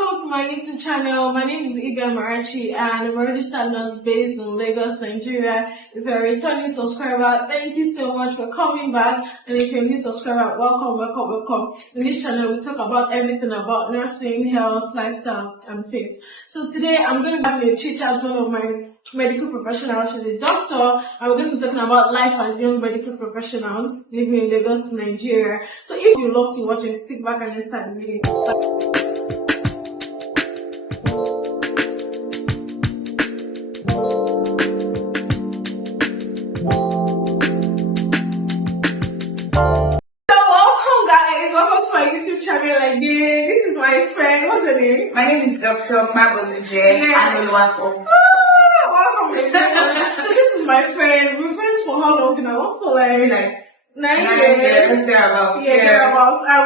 welcome to my YouTube channel. My name is Iga Marachi and I'm a registered nurse based in Lagos, Nigeria. If you're a returning subscriber, thank you so much for coming back. And if you're a new subscriber, welcome. In this channel, we talk about everything about nursing, health, lifestyle, and things. So today, I'm going to have a chit chat with one of my medical professionals. She's a doctor, and we're going to be talking about life as young medical professionals living in Lagos, Nigeria. So if you love to watch it, stick back and let's start the video. This is my friend. What's her name? My name is Dr. Mabonuje Anoluwapo. Welcome. So this is my friend. We're friends for how long now? For like 9 years. Thereabouts. And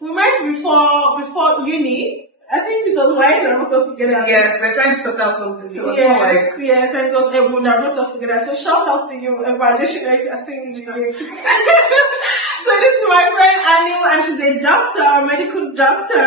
we met before uni. I think it was Wayne that brought us together. Yes, we're trying to sort out something. So yes, and it was everyone that brought us together. So shout out to you, evaluation, if you're seeing this video. So this is my friend Anil, and she's a doctor, a medical doctor,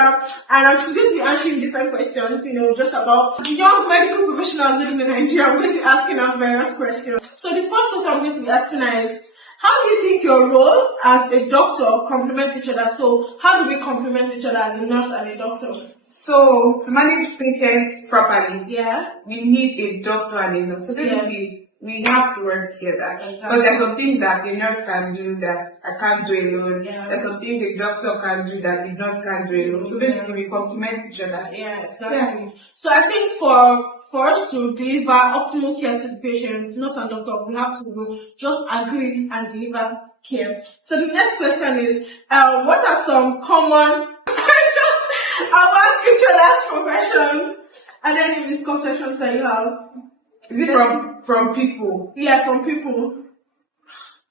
and she's going to be answering different questions, just about young medical professionals living in Nigeria. I'm going to be asking her various questions. So the first question I'm going to be asking her is, how do you think your role as a doctor complements each other? So how do we complement each other as a nurse and a doctor? So to manage patients properly, we need a doctor and a nurse. So basically, we have to work together. Because there's some things that a nurse can do that I can't do alone. There's some things a doctor can do that a nurse can't do alone. So basically, we complement each other. So I think for us to deliver optimal care to the patients, nurse and doctor, we have to just agree and deliver care. So the next question is, what are some common questions about each other's professions and any misconceptions that you have? Is it from people? Yeah, from people.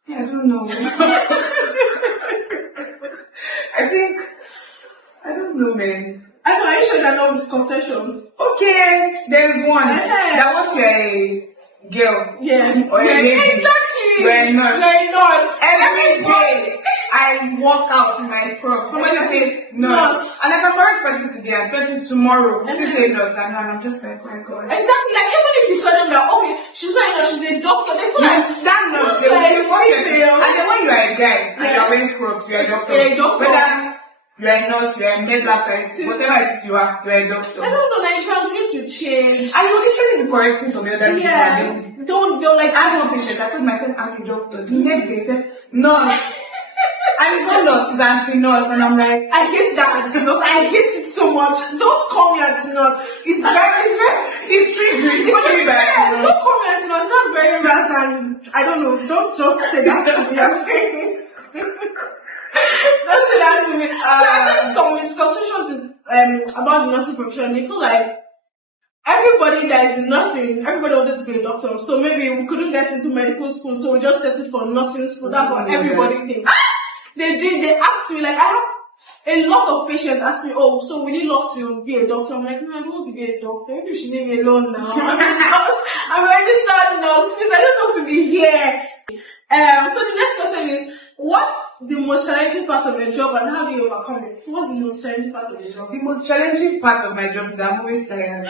Yeah, I don't know. I don't know, man. I know, are you sure there are no misconceptions? Okay, there's one. That was a girl. Yes. Or a lady. Exactly. You're a nurse. Every day I walk out in my scrub. Somebody say nurse. And like I'm very person today, I'm person tomorrow. Still say nurse, and I'm just like, oh my God. Exactly. Like even if you tell them that okay, she's not a nurse, she's a doctor, they feel like that nurse. They will say, and then when you are a guy and you are wearing scrubs, you are a doctor. Whether you are a nurse, you are a medical scientist, whatever it is you are a doctor. I don't know, Nigerians need to change. And you're literally be correcting some other people. Don't like I have one patient. I told myself I'm a doctor. The next day, I said nurse. I'm not nurse, it's anti-nurse, and I'm like, I hate that anti-nurse. I hate it so much. Don't call me anti-nurse. It's triggering. Don't call me anti-nurse. That's very bad, and I don't know. Don't just say that to me. Don't say that to me. So I think some misconceptions is about the nursing profession. They feel like everybody that is in nursing, everybody wanted to be a doctor. So maybe we couldn't get into medical school, so we just settled for nursing school. That's what everybody thinks. They asked me, like, I have a lot of patients ask me, oh, so would you love to be a doctor? I'm like, no, I don't want to be a doctor. Maybe you should leave me alone now. I'm a registered nurse. Please, I just want to be here. So the next question is, what's the most challenging part of your job and how do you overcome it? What's the most challenging part of your job? The most challenging part of my job is that I'm always tired.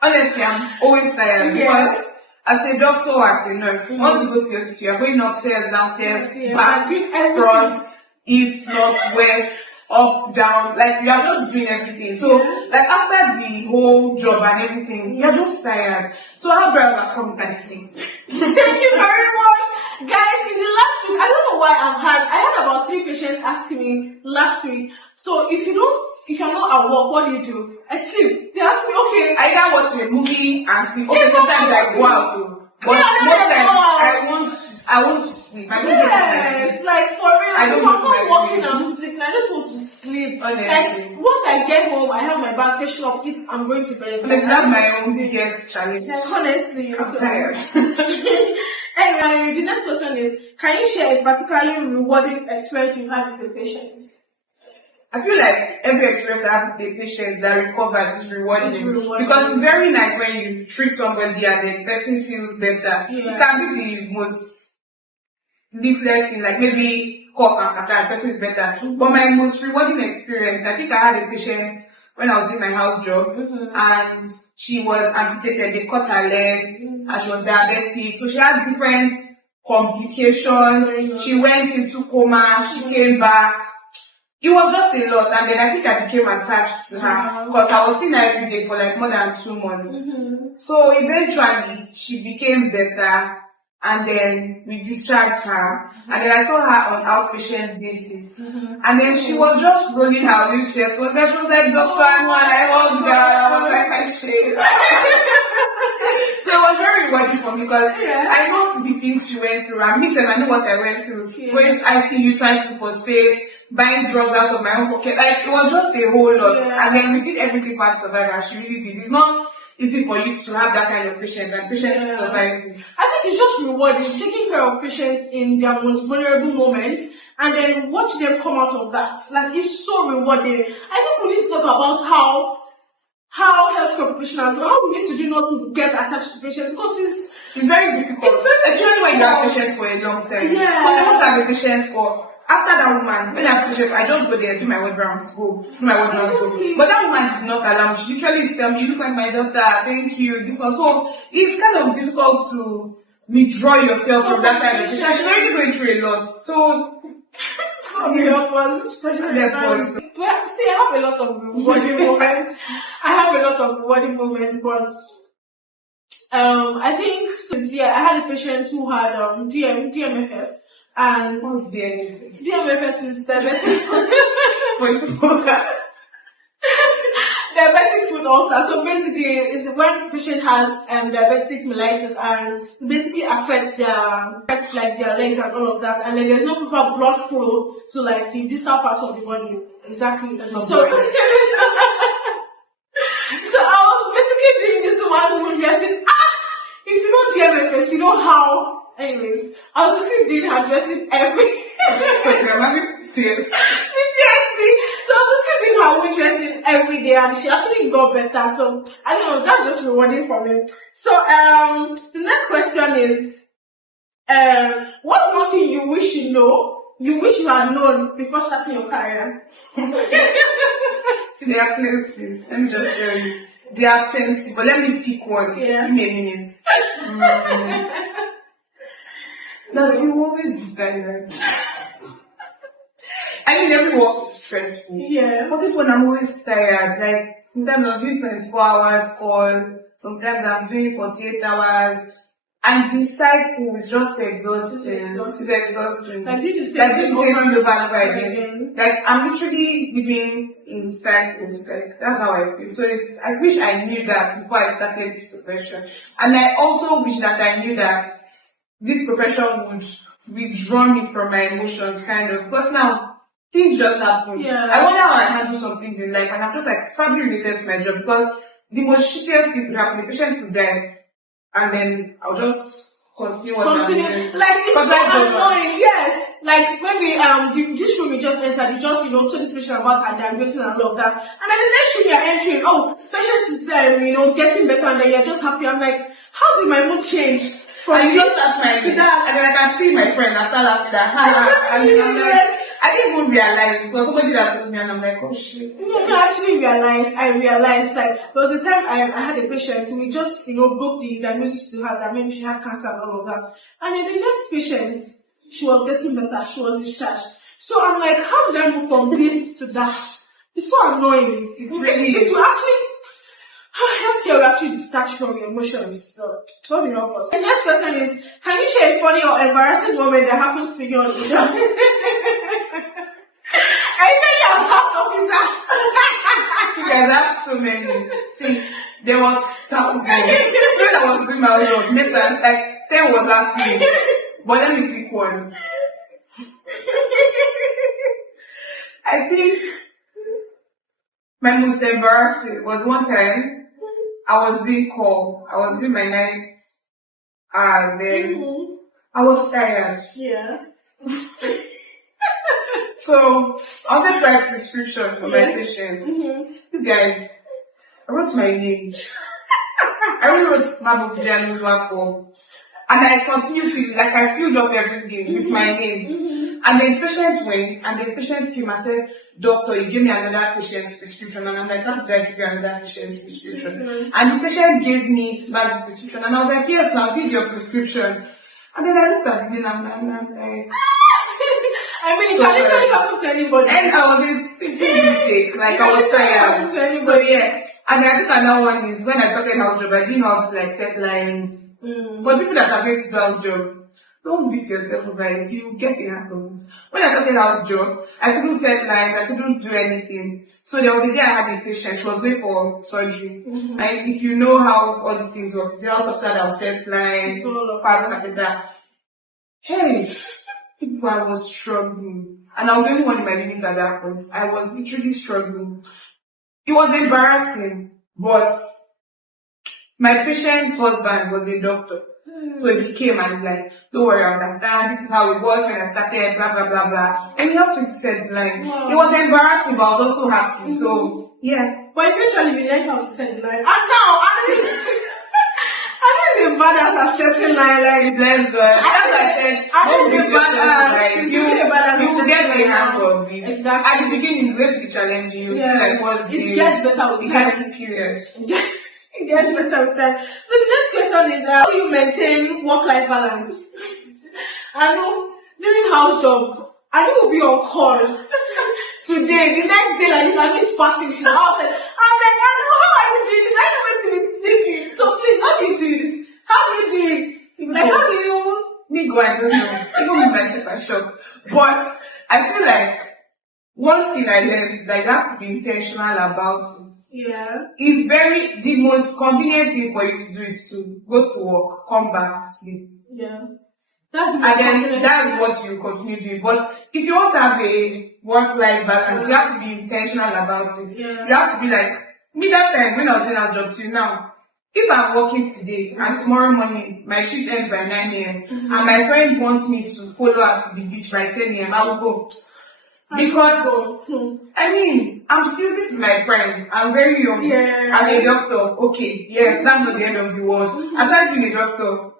Honestly, I'm always tired because as a doctor or as a nurse, once you go to the hospital, you're going upstairs, downstairs, back, front, east, north, west, up, down, like you are just doing everything. So, like after the whole job and everything, you're just tired. So how do I overcome that sleep? Thank you very much. Guys, in the last week, I don't know why I had about 3 patients asking me last week. So if you're not at work, what do? I sleep. They ask me, okay. I either watch a movie and sleep. Okay, sometimes I go out, but most times I want to sleep. I don't like for real. I'm not walking, I'm sleeping. I just want to sleep. Honestly. Like once I get home, I have my bath, facial up, eat, I'm going to bed. Honestly, that's my own biggest challenge. Like, honestly, I'm tired. Anyway, the next question is, can you share a particularly rewarding experience you've had with the patients? I feel like every experience I have with the patients that recovers is rewarding. Because it's very nice when you treat somebody and the person feels better. It can be the most leafless thing, like maybe cough and catarrh, the person is better. But my most rewarding experience, I think I had a patient when I was doing my house job, and she was amputated. They cut her legs, and she was diabetic, so she had different complications. She went into coma. She came back. It was just a lot, and then I think I became attached to her because I was seeing her every day for like more than 2 months. So eventually, she became better, and then we discharged her, and then I saw her on outpatient basis, and then she was just rolling her wheelchair. So then she was like, Dr. Anwan, I hugged her. I was like, I shake. So it was very rewarding for me because I know the things she went through, and me, I know what I went through. Going to ICU, trying to look for space, buying drugs out of my own pocket. Like, it was just a whole lot. And then we did everything part survive, and she really did. It's not easy for you to have that kind of patient, and patients to survive. I think it's just rewarding, taking care of patients in their most vulnerable moments, and then watch them come out of that. Like, it's so rewarding. I think we need to talk about how healthcare professionals, how we need to do not to get attached to patients, because it's very difficult. Especially when you have patients for a long time. When I want to have a patient for, after that woman, when I have patient, I just go there, do my word rounds, go. But that woman is not allowed. She literally tell me, you look like my daughter, thank you, this one. So it's kind of difficult to withdraw yourself from that kind of patient. She's already going through a lot. So But see, I have a lot of rewarding moments. But I think since I had a patient who had DMFS, and what's DMFS? DMFS is diabetic foot ulcer. So basically, it's when patient has diabetic mellitus, and basically affects like their legs and all of that, and then there's no proper blood flow to like the distal parts of the body. Exactly. So I was basically doing this one's wound dressing. If you know DMFS, you know how. Anyways, I was basically doing her dressing every. Seriously. So I was basically doing her wound dressing every day, and she actually got better. So I don't know, that's just rewarding for me. So the next question is, what's one thing you wish you had known before starting your career? See, there are plenty. Let me just tell you. There are plenty, but let me pick one. Give me a minute. That you always be tired. I mean, every work is stressful. But this one, I'm always tired. Like, sometimes I'm doing 24 hours call, sometimes I'm doing 48 hours. And the cycle is just exhausting. It's exhausting. Like, this is over and over again. Like, I'm literally living in cycles. Like, that's how I feel. So I wish I knew that before I started this profession. And I also wish that I knew that this profession would withdraw me from my emotions, kind of. Because now, things just happen. I wonder how I handle some things in life, and I'm just like, it's probably related to my job, because the most shittiest thing could happen, the patient could die, and then I'll just continue what I'm doing. Like, it's so annoying, yes. Like, maybe this room you just entered, you just, told this patient about her diagnosis and all of that, and then the next room you're entering, patient is, getting better, and then you're just happy. I'm like, how did my mood change? And just ask my friend, and then I can see my friend, I start laughing at her, and I'm like, I didn't even realize it was somebody that told me, and I'm like, oh shit. No, I realized, like, there was a time I had a patient, we just, broke the diagnosis to her that maybe she had cancer and all of that. And then the next patient, she was getting better, she was discharged. So I'm like, how did I move from this to that? It's so annoying. It's really, it will actually, healthcare will actually detach from your emotions. So, what will help us? The next question is, can you share a funny or embarrassing moment that happens to you on the job? Especially as fast officers. You guys have so many. See, there was thousands. So when I was doing my own job, maybe like 10 was happening. But let me pick one. I think my most embarrassing was one time I was doing call. I was doing my nights, and then I was tired. So I wanted to write a prescription for my patients. You guys, I wrote my name. I really wrote Mabukidia form. And I continue to, like, I filled up everything with my name. And then the patient went, and the patient came and said, doctor, you gave me another patient's prescription. And I'm like, how did I give you another patient's prescription? And the patient gave me back the prescription. And I was like, yes, now did your prescription. And then I looked at it and I'm like, I mean, it can literally happen to anybody. and I was in stupid mistake, like I was tired. So yeah. And I think another one is when I started house job, I didn't know how to like set lines. For people that are going to do house job, don't beat yourself over it. You get the hang of it. When I started house job, I couldn't set lines, I couldn't do anything. So there was a day I had a patient, she was going for surgery. And if you know how all these things work, the house officer that will set lines, pass catheter. Hey, people, I was struggling. And I was the only one in my building at that point. I was literally struggling. It was embarrassing, but my patient's husband was a doctor. So he came and he's like, don't worry, I understand, this is how it was when I started, blah, blah, blah, blah. And he helped me to set the line. Wow. It was embarrassing, but I was also happy. So, yeah. But eventually we learned how to set the line. And now, I know it's a badass at setting line, like, Bless God. That's what I said. I Don't know beat yourself, like, she's really a badass. you will get the hang of it. Exactly. At the beginning, it's going to be challenging. You feel like, what's the... It gets better with time. It period. It gets better with time. So the next question is, how do you maintain work-life balance? I know, during house job, I will be on call. Today, the next day like this, I'm just fasting. She's outside. I'm like, I don't know how I will do this. I don't want to be sleeping. So please, how do you do this? How do you do it? Like, how do you... Me go, I don't know. Even with myself, I shock. But I feel like one thing I learned is that you have to be intentional about it. Yeah. It's the most convenient thing for you to do is to go to work, come back, sleep. Yeah. That's the And then that's what you continue doing. But if you want to have a work-life balance, you have to be intentional about it. Yeah. You have to be like, me that time when I was in house job till now, if I'm working today and tomorrow morning my shift ends by 9 a.m. and my friend wants me to follow her to the beach by 10 a.m., I will go. Because, I mean, this is my friend. I'm very young. Yeah. I'm a doctor. Okay, yes, that's not the end of the world. Aside being a doctor,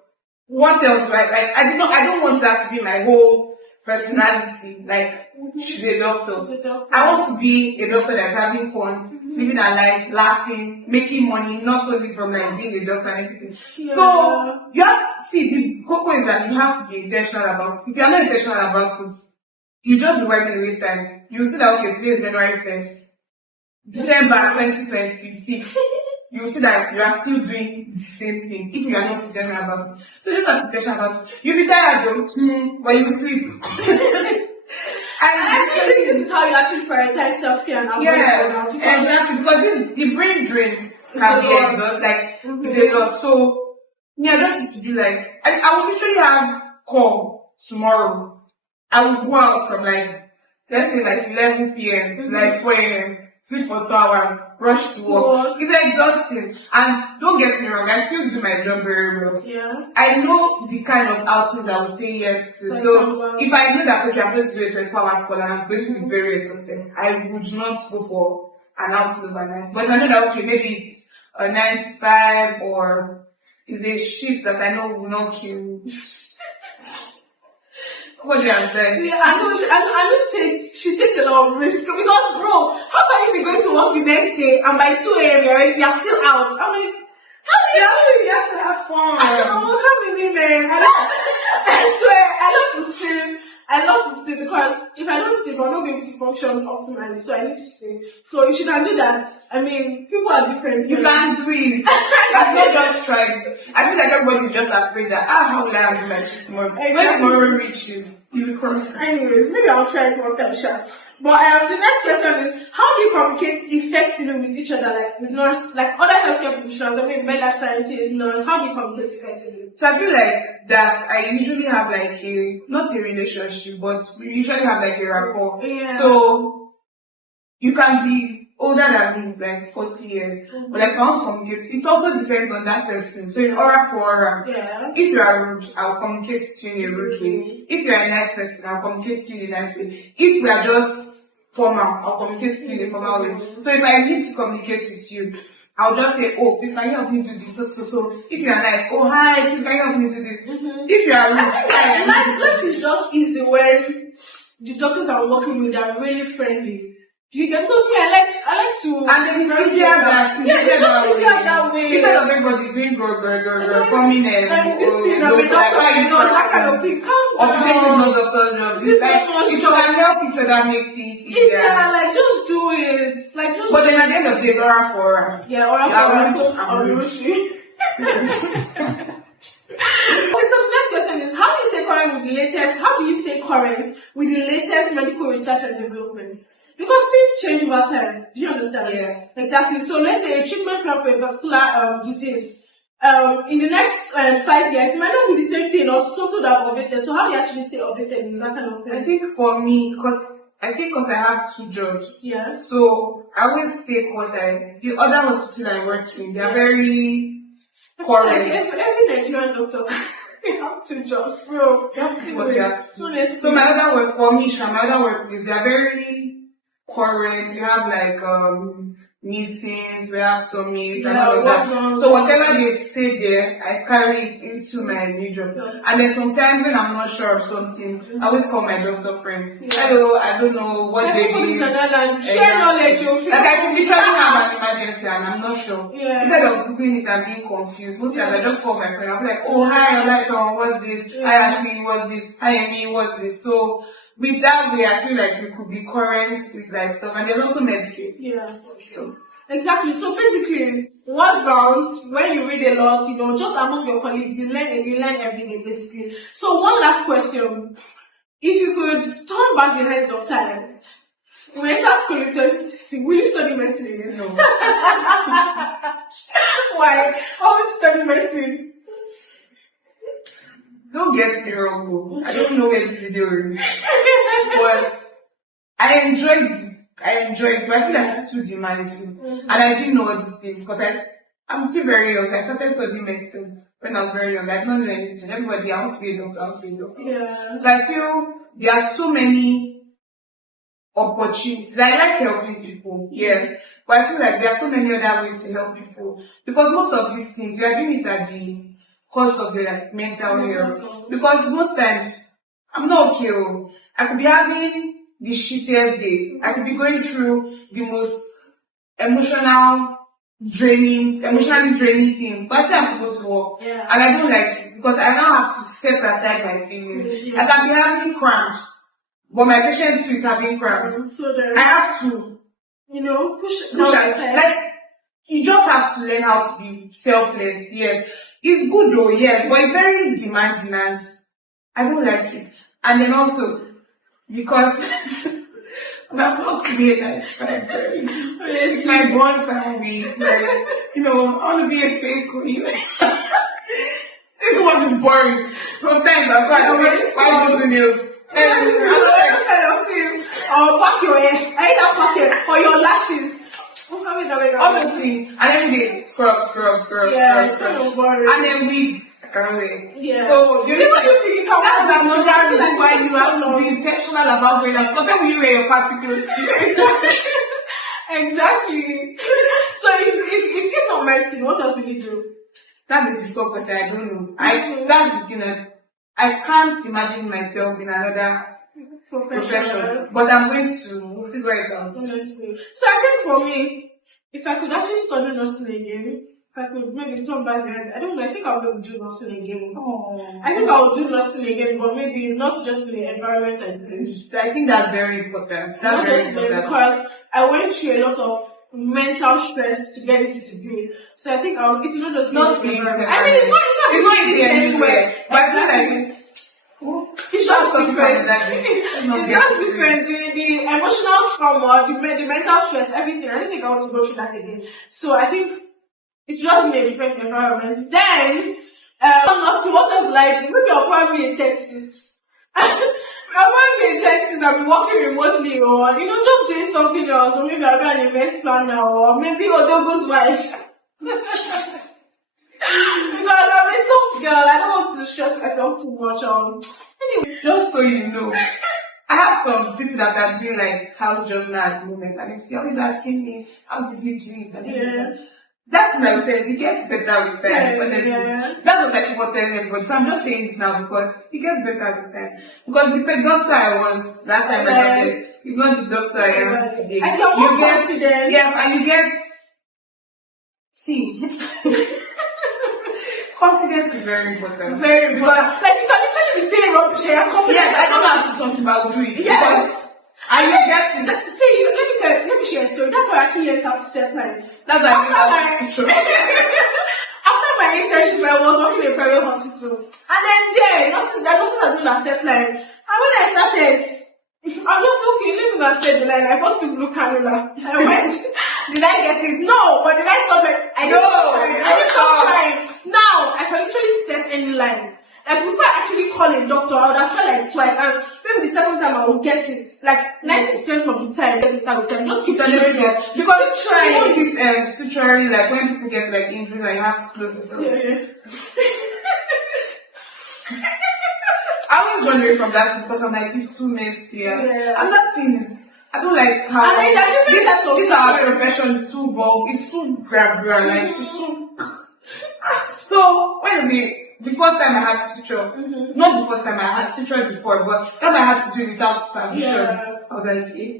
what else? Like, I don't want that to be my whole personality. Like, she's a doctor. I want to be a doctor that's having fun, living a life, laughing, making money, not only from like being a doctor and everything. Yeah. So, you have to see, the cocoa is that you have to be intentional about it. If you're not intentional about it, you just be working away time. You see that, okay, today is January 1st. December 2026. You see that you are still doing the same thing if you are not intentional about it. So just have to be intentional about it. You'll be tired though, but you sleep. And I think this is how you actually prioritize self-care and avoid burnout. Exactly, because the brain drain can be exhausting, like, it's a lot. So, yeah, just used to be like, I will literally have call tomorrow. I will go out from like, let's say like 11 p.m. to like 4 a.m., sleep for 2 hours, rush to work. It's exhausting. And don't get me wrong, I still do my job very well. Yeah. I know the kind of outings I will say yes to. So if I know that, okay, I'm going to do a 24-hour call and I'm going to be very exhausted, I would not go for an outing overnight. But if I know that, okay, maybe it's a 9 to 5 or it's a shift that I know will not kill me. What do you understand? Yeah, I know she takes a lot of risk because, bro, how can you be going to work the next day and by 2 a.m. you're still out? I'm like, how do you do it? You have to have fun. I don't know, come with me, man. I swear, I love to sleep because if I don't sleep, I'll not be able to function optimally. So I need to sleep. So you shouldn't do that. I mean, people are different. You can't do it. I've not just tried. I feel like everybody is just afraid that, how will I have my shit tomorrow? When tomorrow reaches, you will cross. Anyways, maybe I'll try it one time, sure. But the next question is, how do you communicate effectively with each other, like with nurse, like other healthcare professionals, I mean, medical scientists, nurse, how do you communicate effectively? So I feel like that I usually have like not a relationship, but we usually have like a rapport. Yeah. So you can be older than me, like 40 years, but like I want to communicate. It also depends on that person. So in aura for aura, if you are rude, I'll communicate to you in a rude way. If you are a nice person, I'll communicate to you in a nice way. If we are just formal, I'll communicate to you in a formal way. So if I need to communicate with you, I'll just say, oh, please can you help me do this? So if you are nice, oh hi, please can you help me do this? If you are rude, life is just easy when the doctors I'm working with are really friendly. Do you get those? I like to. And then it's easier that way. Instead of everybody doing coming and this thing, that kind of thing. Or saying no doctor's job. It's like, if you can help each other make things easier. Yeah, like just do it. Like just. But then at the end of the day, Laura for Oroshi. Okay, so the next question is, how do you stay current with the latest? How do you stay current with the latest medical research and developments? Because things change over time. Do you understand? Yeah. Exactly. So let's say a treatment plan for a particular disease. In the next 5 years, it might not be the same thing or something that updated. So how do you actually stay updated in that kind of thing? I think for me, because I have 2 jobs. Yeah. So I always take the other hospital I work in, they are very current. Every Nigerian doctor. They have 2 jobs, bro. That's what you have to do. So my other work, for me, my other workplace, they are very current. We have like meetings, we have summits and all of that. So whatever they say there, I carry it into my new job. And then sometimes when I'm not sure of something, I always call my doctor friends. Hello, I don't know what they did. Share knowledge. Like I could be trying to have an emergency and I'm not sure. Yeah. Instead of doing it and being confused, most times I just call my friend. I'm like, oh hi, I'm like someone, what's this? Hi Ashley, what's this? Hi Amy, what's this? So with that way, I feel like we could be current with like stuff, and there's also Medicaid. Yeah. So exactly. So basically, what rounds when you read a lot, just among your colleagues, you learn every day basically. So one last question: if you could turn back the hands of time, when you enter school in 2016, will you study medicine again? No. Why? Why would you study medicine? Don't get me wrong, I don't know where this video is. But I enjoyed it, but I feel like it's too demanding. And I didn't know all these things because I'm still very young. I started studying medicine when I was very young. I didn't know anything. Everybody, I want to be a doctor, Yeah. So I feel there are so many opportunities. I like helping people, yes. But I feel like there are so many other ways to help people. Because most of these things, you are doing it at the cost of your mental health. Because most times, I'm not okay. I could be having the shittiest day. I could be going through the most emotionally draining thing. But I still have to go to work. Yeah. And I don't like it because I now have to set aside my feelings. Yeah. I can be having cramps, but my patient too is having cramps. So I have to, push aside. Like, you just have to learn how to be selfless, yes. It's good though, yes, but it's very demanding and I don't like it. And then also, because I'm not clear that it's it's my bonds and we, I want to be a fake queen. This one is boring. Sometimes I'm like, why go to nails? Or pack your hair, either pack it, or your lashes. Honestly, and every day, scrub. Yeah, it's kind of boring. And then wigs, I can't wait. Yeah. So, that's another reason why you have to be intentional about going out. Because then you wear your party clothes. Exactly. So, if you not medicine, what else will you do? That's a difficult question, I don't know. That's the thing that I can't imagine myself in another profession, but I'm going to figure it out. Honestly. So I think for me, if I could actually study nursing again, if I could maybe turn back the hand, I don't know, I think I would do nursing again. Oh. I think I would do nursing again, but maybe not just in the environment I did. I think that's very important. That's very important. Because I went through a lot of mental stress to get this degree. So I think it's not just not easy. it's not easy anywhere. But I feel like it's just different. It's just different. The emotional trauma, the mental stress, everything. I don't think I want to go through that again. So I think it's just in a different environment. Then, what else like? Maybe I'll probably be in Texas. I'll probably be in Texas and be working remotely, or just doing something else. Or maybe I'll be an event planner, or maybe Odogo's wife. Because I'm a soft girl, I don't want to stress myself too much. Anyway, just so you know, I have some people that are doing like house job now at the moment, and they're always asking me, how did you do it? That's what I said, you get better with time, honestly. Yeah. That's what I keep on telling everybody. So I'm just saying it now because it gets better with time. Because the doctor I was that time I started, is not the doctor I am today. And you're more confident. Yes, and you get see. Confidence is very important. Very important. Like you can literally be saying rubbish and you're confident. Yes, I don't have to talk about do it. Yes. And you get it. Let's say you let me share a story. That's why I actually learned how to set line. That's why I think that's true. After my internship, I was working in a private hospital. And then there, nurses are doing a set line. And when I started, I'm just okay, let me not set the line. I first took blue cannula. I went, did I get it? No, but did I stop it? I didn't stop trying. Now, I can literally set any line. Like before I actually call a doctor, I would have tried like twice, and maybe the second time I will get it. Like 90% of the time, I get it every time. Just keep trying because you try. You know this suturing, like when people get like injuries and you have to close it up. Yes. I was wondering from that because I'm like, it's too messy. Yeah. And that thing is, I don't like how And then there are different types of this our profession is too vague, it's too grab, like it's too. So when the first time I had to suture, not the first time I had suture before, but that time I had to do it without supervision. Yeah. I was like, eh.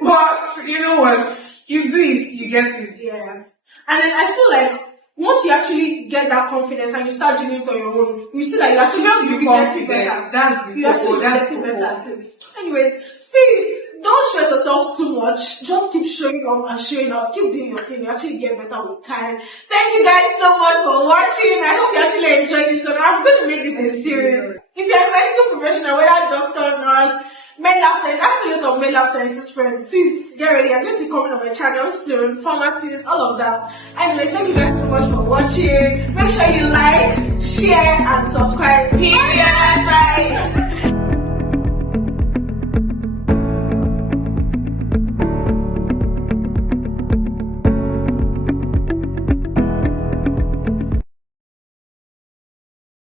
But you know what? You do it, you get it. Yeah. And then I feel like once you actually get that confidence and you start doing it on your own, you see that you actually Just be be getting confident. better. That's the You actually that's getting the better at it. Anyways, see, don't stress yourself too much. Just keep showing up and showing up. Keep doing your thing. You actually get better with time. Thank you guys so much for watching. I hope you actually enjoyed this one. I'm going to make this a series. If you're a medical professional, whether doctor, nurse, med lab science, I have a lot of med lab sciences friends. Please get ready. I'm going to be coming on my channel soon. Pharmacies, all of that. Anyways, thank you guys so much for watching. Make sure you like, share, and subscribe. Period. Bye.